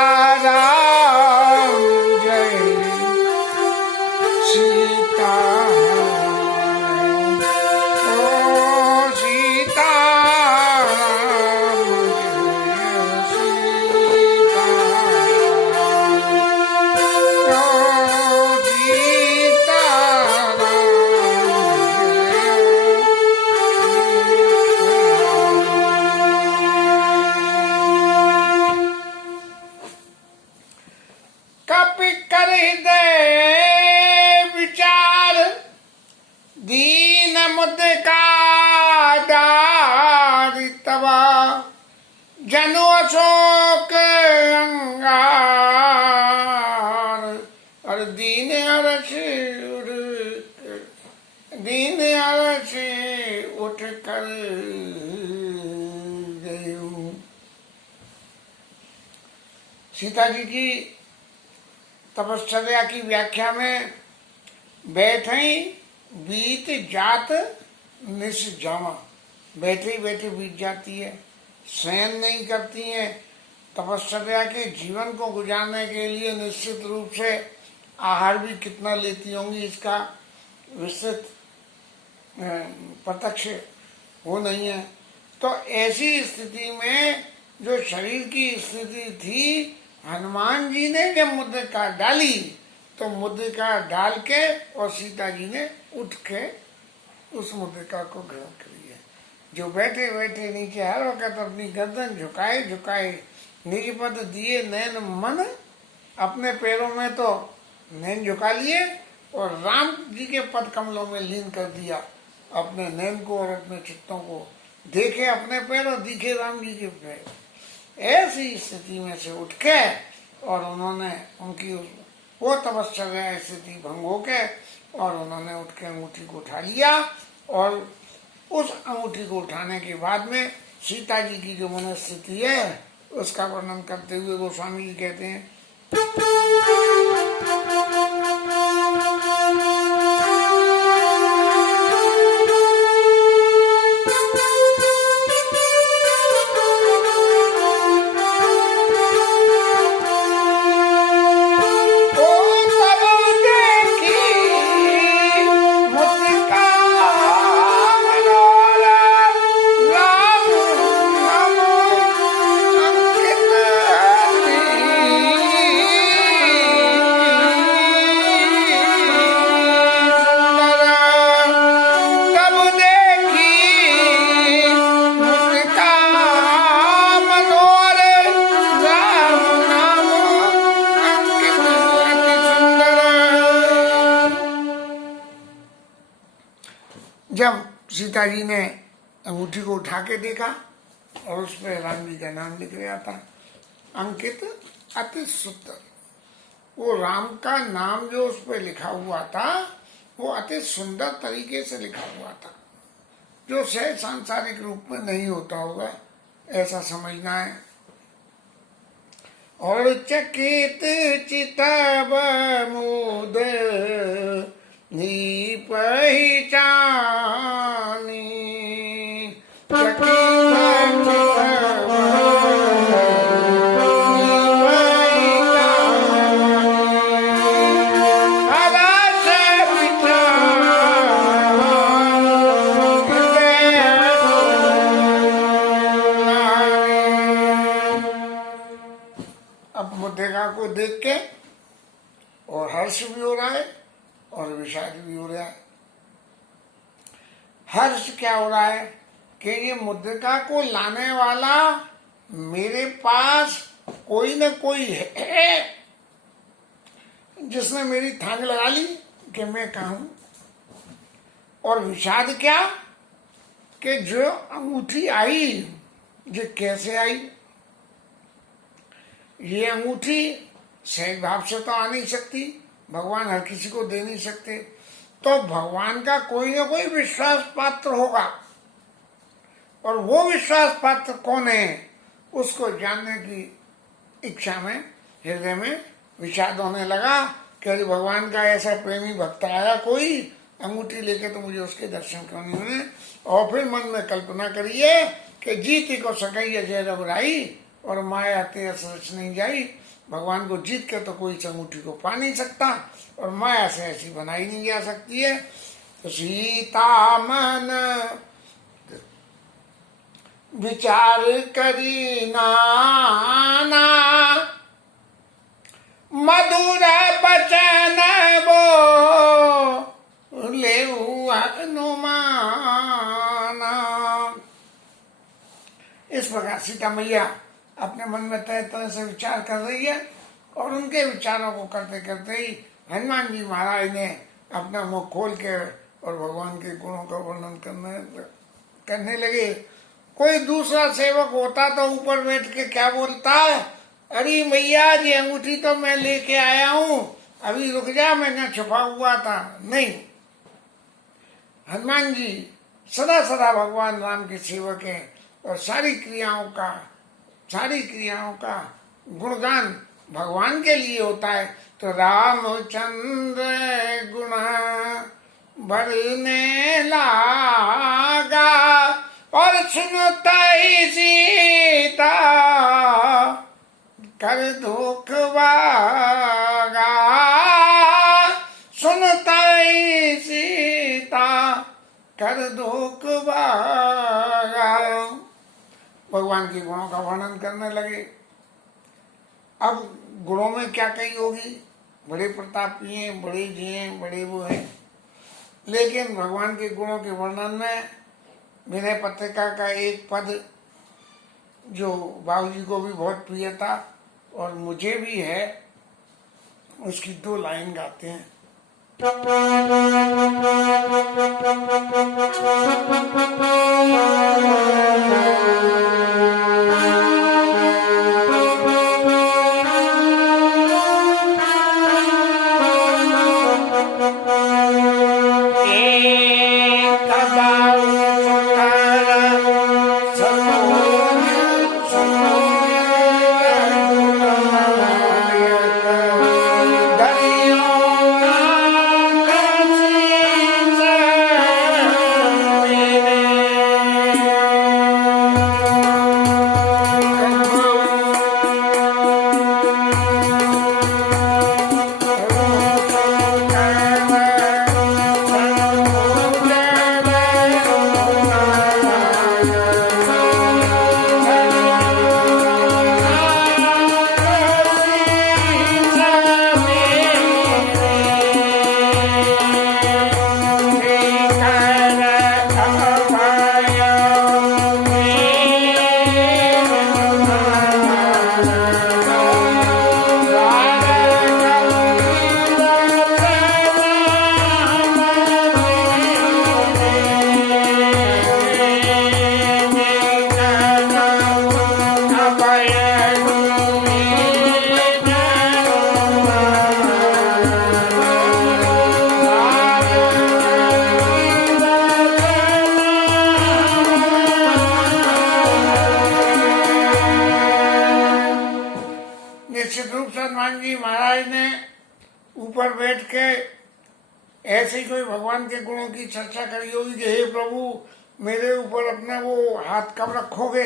सीताराम जय सीताराम ओ सीताराम जय सीताराम ओ कपि कर हृदय विचार दीन मुद्रिका दारितवा जनु अशोक अंगार और दीन अरस उठ कर गयू। सीता जी की तपश्चर्या की व्याख्या में बैठे बीत जात निस्जमा, बैठे बैठे बीत जाती है, शयन नहीं करती हैं। तपश्चर्या के जीवन को गुजारने के लिए निश्चित रूप से आहार भी कितना लेती होंगी इसका विस्तृत प्रत्यक्ष वो नहीं है। तो ऐसी स्थिति में जो शरीर की स्थिति थी, हनुमान जी ने जब मुद्रिका डाली तो मुद्रिका डाल के और सीता जी ने उठ के उस मुद्रिका को ग्रहण करी है। जो बैठे बैठे नीचे हर वक्त अपनी गर्दन झुकाए झुकाए निज पद दिए नैन मन, अपने पैरों में तो नैन झुका लिए और राम जी के पद कमलों में लीन कर दिया अपने नैन को और अपने चित्तों को। देखे अपने पैर और दिखे राम जी के पैर। ऐसी स्थिति में से उठ के और उन्होंने उनकी वो तपश्चर्या स्थिति भंग हो के और उन्होंने उठ के अंगूठी को उठा लिया। और उस अंगूठी को उठाने के बाद में सीता जी की जो मनस्थिति है उसका वर्णन करते हुए गोस्वामी जी कहते हैं, जब सीता जी ने अंगूठी को उठा के देखा और उस पर राम जी का नाम लिख रहा था, अंकित अति सुंदर। वो राम का नाम जो उस पर लिखा हुआ था वो अति सुंदर तरीके से लिखा हुआ था, जो सहज सांसारिक रूप में नहीं होता होगा, ऐसा समझना है। और चकित चितव मुद नी पहचानी, अब मुद्रिका को देख के और हर्ष भी हो रहा है और विषाद भी हो रहा है। हर्ष क्या हो रहा है कि ये मुद्रिका को लाने वाला मेरे पास कोई न कोई है जिसने मेरी थांग लगा ली कि मैं कहाँ हूं। और विषाद क्या कि जो अंगूठी आई ये कैसे आई। ये अंगूठी सहज भाव से तो आ नहीं सकती, भगवान हर किसी को दे नहीं सकते, तो भगवान का कोई ना कोई विश्वास पात्र होगा। और वो विश्वास पात्र कौन है उसको जानने की इच्छा में हृदय में विषाद होने लगा कि भगवान का ऐसा प्रेमी भक्त आया कोई अंगूठी लेके, तो मुझे उसके दर्शन क्यों नहीं हुए। और फिर मन में कल्पना करिए कि जीती को सकई जय रघुराई और माया ते असरच नहीं जाई। भगवान को जीत के तो कोई इस अंगूठी को पा नहीं सकता, और माया से ऐसी बनाई नहीं जा सकती है। तो सीता मन विचार करी नाना, मधुर बचन बो ले हनुमाना। इस प्रकार सीता मैया अपने मन में तरह तरह से विचार कर रही है, और उनके विचारों को करते करते ही हनुमान जी महाराज ने अपना मुख खोल के और भगवान के गुणों का वर्णन करने लगे। कोई दूसरा सेवक होता तो ऊपर बैठ के क्या बोलता, अरे मैया जी अंगूठी तो मैं लेके आया हूं, अभी रुक जा, मैंने छुपा हुआ था। नहीं, हनुमान जी सदा सदा भगवान राम के सेवक हैं, और सारी क्रियाओं का गुणगान भगवान के लिए होता है। तो रामचंद्र गुण बढ़ने लागा, और सुनता ही सीता कर दुख वागा, सुनता ही सीता कर दुख वागा। भगवान के गुणों का वर्णन करने लगे। अब गुणों में क्या कही होगी, बड़े प्रतापी हैं, बड़े जी हैं, बड़े वो हैं, लेकिन भगवान के गुणों के वर्णन में विनय पत्रिका का एक पद जो बाबूजी को भी बहुत प्रिय था और मुझे भी है, उसकी 2 लाइन गाते हैं। हनुमान जी महाराज ने ऊपर बैठ के ऐसे ही कोई भगवान के गुणों की चर्चा करी होगी कि हे प्रभु मेरे ऊपर अपने वो हाथ कब रखोगे,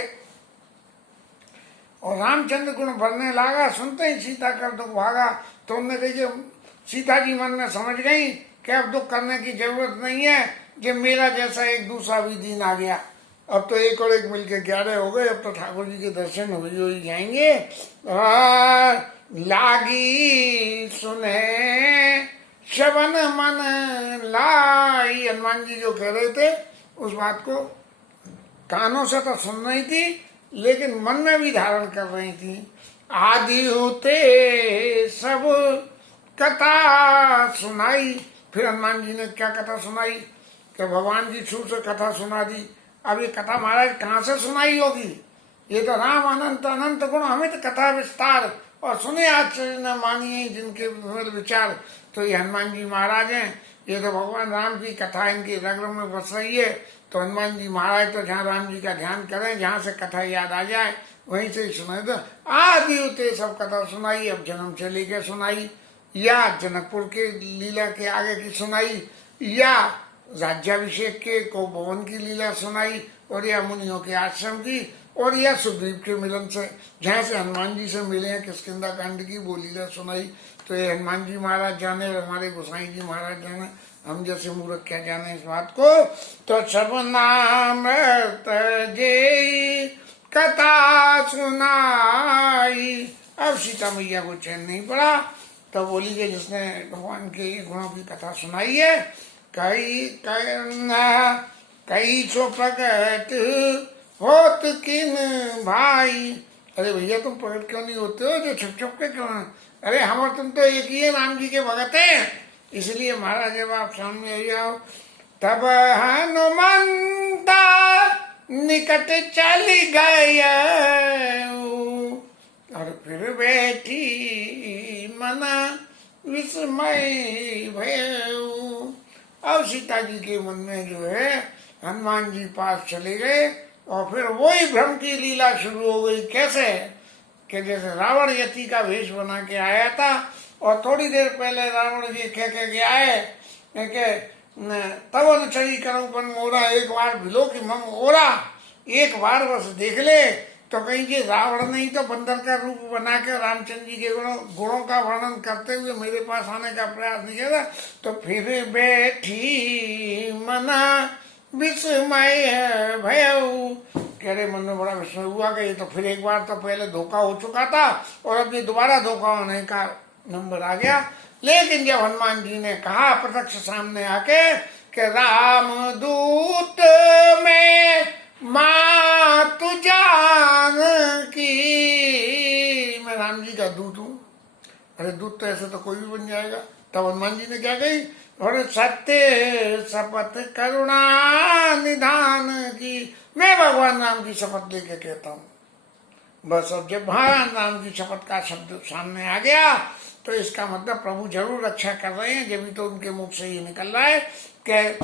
और रामचंद्र गुण भरने लगा। सुनते ही सीता कर दुख भागा। तो उन्होंने कही सीता जी मन में समझ गई कि अब दुख करने की जरूरत नहीं है, कि मेरा जैसा एक दूसरा भी दिन आ गया। अब तो एक और एक मिलके 11 हो गए, अब तो ठाकुर जी के दर्शन हो ही जाएंगे। लागी सुने शवन मन लाई। हनुमान जी जो कह रहे थे उस बात को कानों से तो सुन रही थी, लेकिन मन में भी धारण कर रही थी। आदि होते सब कथा सुनाई। फिर हनुमान जी ने क्या कथा सुनाई कि भगवान की छू से कथा सुना दी। अब ये कथा महाराज कहाँ से सुनाई होगी, ये तो राम अनंत अनंत गुण अमित कथा विस्तार, और सुने आश्चर्य न मानिए जिनके विचार। तो ये हनुमान जी महाराज हैं, ये तो भगवान राम की कथा इनकी रग रग में बस रही है। तो हनुमान जी महाराज तो जहाँ राम जी का ध्यान करें, जहाँ से कथा याद आ जाए वहीं से ही सुनाई। तो आदि होते सब कथा सुनाई। अब जन्म से लेकर सुनाई, या जनकपुर के लीला के आगे की सुनाई, या राज्याभिषेक के को भवन की लीला सुनाई, और या मुनियों के आश्रम की। और यह सुग्रीव के मिलन से, जहाँ से हनुमान जी से मिले हैं, किष्किंधा कांड की वो लीला सुनाई। तो ये हनुमान जी महाराज जाने और हमारे गोसाई जी महाराज जाने, हम जैसे मूर्ख क्या जाने इस बात को। तो सब नाम तजे कथा सुनाई। अब सीता मैया को चैन नहीं पड़ा, तो बोली कि जिसने भगवान के गुणों की कथा सुनाई है, कई सो प्रकट होत किन भाई। अरे भैया तुम प्रकट क्यों नहीं होते हो, जो छुप छुप के क्यों? अरे हम और तुम तो एक ही है, राम जी के भगत हैं, इसलिए महाराज जब आप सामने आ जाओ। तब हनुमंता निकट चल गया और फिर बैठी मना विस्मय भयऊ। अब सीता जी के मन में जो है हनुमान जी पास चले गए और फिर वही भ्रम की लीला शुरू हो गई। कैसे कि जैसे रावण यति का वेश बना के आया था और थोड़ी देर पहले रावण जी कह के आए कि तब अनुचरी करूं पन मोरा, एक बार भिलो कि मम ओरा, एक बार बस देख ले। तो कहीं कि रावण ने ही तो बंदर का रूप बना के रामचंद्र जी के गुणों का वर्णन करते हुए मेरे पास आने का प्रयास नहीं किया। तो फिर बैठी मना विस्मय भयऊ, कह रहे मन में बड़ा विस्मय हुआ कि ये तो फिर एक बार तो पहले धोखा हो चुका था और अब ये दोबारा धोखा होने का नंबर आ गया। लेकिन जब हनुमान जी ने कहा प्रत्यक्ष सामने आके कि राम दूत में माँ तू जान की, मैं राम जी का दूत हूँ। अरे दूत तो ऐसे तो कोई भी बन जाएगा। तब हनुमान जी ने क्या कही, और सत्य शपथ करुणा निधान की, मैं भगवान राम की शपथ लेके कहता हूँ। बस अब जब भगवान राम की शपथ का शब्द सामने आ गया तो इसका मतलब प्रभु जरूर रक्षा कर रहे हैं, जब भी तो उनके मुख से ये निकल रहा है कि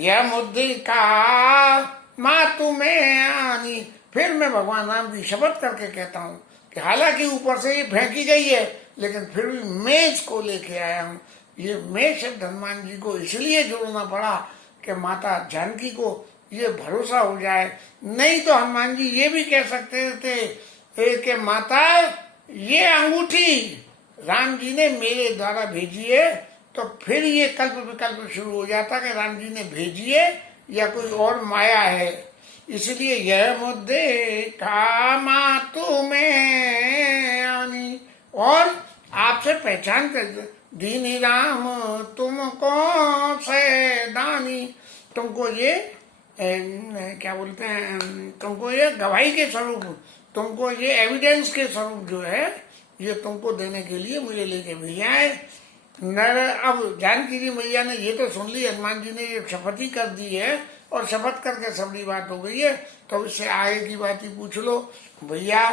यह मुद्रिका माँ तुम्हें आनी। फिर मैं भगवान राम की शपथ करके कहता हूँ कि हालांकि ऊपर से ये फेंकी गई है, लेकिन फिर भी मैं इसको लेके आया हूँ। ये मैं शब्द हनुमान जी को इसलिए जोड़ना पड़ा कि माता जानकी को ये भरोसा हो जाए। नहीं तो हनुमान जी ये भी कह सकते थे कि माता ये अंगूठी राम जी ने मेरे द्वारा भेजी है, तो फिर ये कल्प विकल्प शुरू हो जाता कि राम जी ने भेजी है या कोई और माया है। इसलिए यह मुद्दे कामा तुम्हें आनी, और आपसे पहचान कर दीनी राम तुमको से दानी, तुमको ये क्या बोलते हैं, तुमको ये गवाही के स्वरूप, तुमको ये एविडेंस के स्वरूप जो है ये तुमको देने के लिए मुझे लेके भेजा है। नर अब जानकी जी मैया ने ये तो सुन ली, हनुमान जी ने ये शपथ ही कर दी है और शपथ करके सबरी बात हो गई है। तो इससे आगे की बात ही पूछ लो। भैया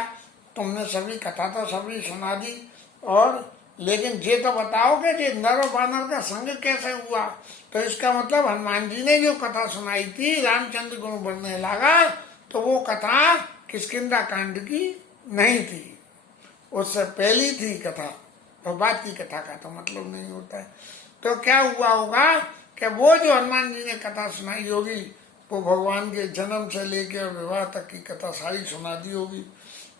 तुमने सभी कथा तो सभी सुना दी, और लेकिन ये तो बताओ कि ये नर और बानर का संग कैसे हुआ। तो इसका मतलब हनुमान जी ने जो कथा सुनाई थी रामचंद्र गुण बढ़ने लगा, तो वो कथा किष्किंधा कांड की नहीं थी, उससे पहली थी कथा, और बाद की कथा का तो मतलब नहीं होता है। तो क्या हुआ होगा कि वो जो हनुमान जी ने कथा सुनाई होगी वो भगवान के जन्म से लेकर विवाह तक की कथा सारी सुना दी होगी।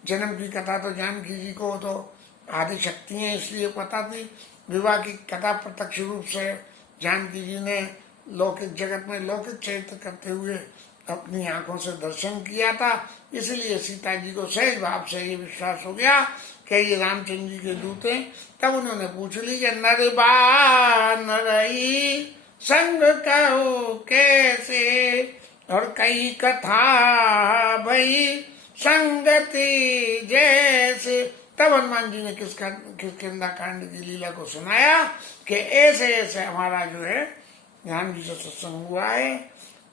जन्म की कथा तो जानकी जी को तो आदि शक्ति है इसलिए पता थी। विवाह की कथा प्रत्यक्ष रूप से जानकी जी ने लौकिक जगत में लौकिक चरित्र करते हुए अपनी आंखों से दर्शन किया था, इसलिए सीता जी को सहज भाव से ये विश्वास हो गया कि ये रामचंद्र जी के दूत हैं। तब उन्होंने पूछ ली कि नरबा नरई संग कहो कैसे, और कई कथा भई संगति जैसे। तब हनुमान जी ने किष्किंधा कांड की लीला को सुनाया कि ऐसे ऐसे हमारा जो है राम जी से सत्संग हुआ है।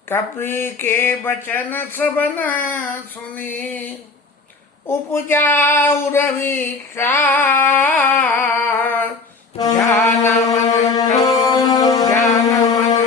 कपि के बचन सबन सुनी उपजाऊ रवि ज्ञान मन ज्ञान मन वचन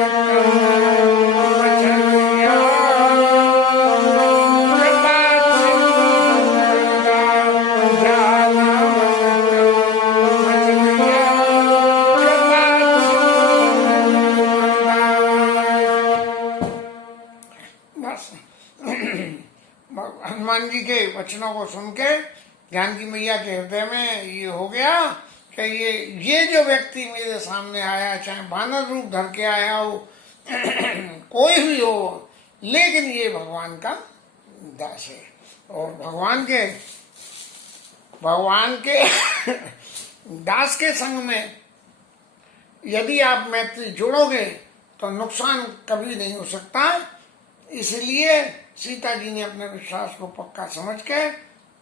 हनुमान जी वचनों को सुन के जानकी मैया के हृदय में ये हो गया कि ये जो व्यक्ति मेरे सामने आया, चाहे वानर रूप धर के आया हो कोई भी हो, लेकिन ये भगवान का दास है। और भगवान के दास के संग में यदि आप मैत्री जोड़ोगे तो नुकसान कभी नहीं हो सकता। इसलिए सीता जी ने अपने विश्वास को पक्का समझ के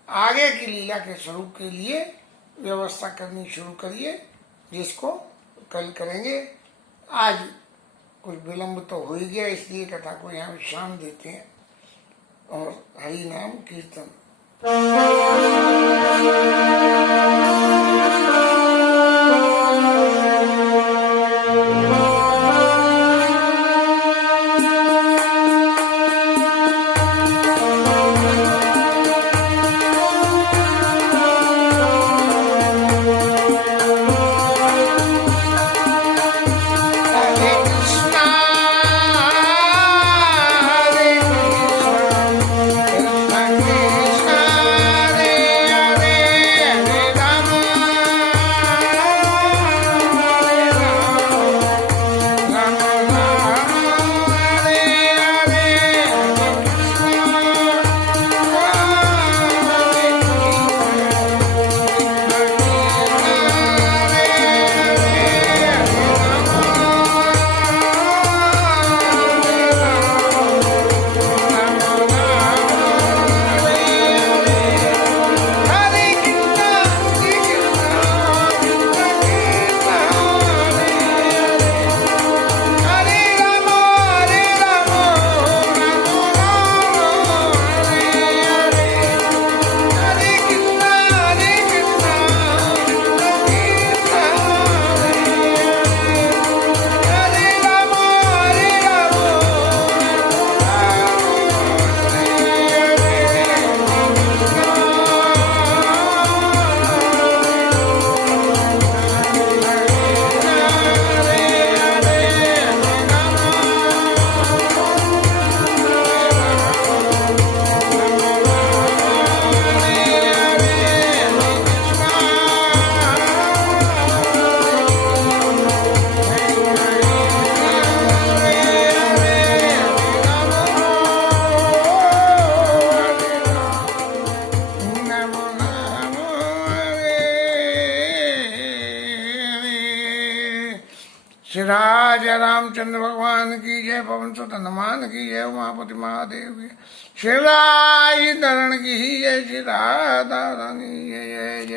आगे की लीला के स्वरूप के लिए व्यवस्था करनी शुरू करिए, जिसको कल करेंगे। आज कुछ विलंब तो हो ही गया, इसलिए कथा को यहाँ विश्राम देते हैं और हरि नाम कीर्तन। श्री राजा रामचंद्र भगवान की जय, पवन सुत हनुमान की जय, उमापति महादेव की, श्री राज धरण की जय, श्री राधा रानी जय जय।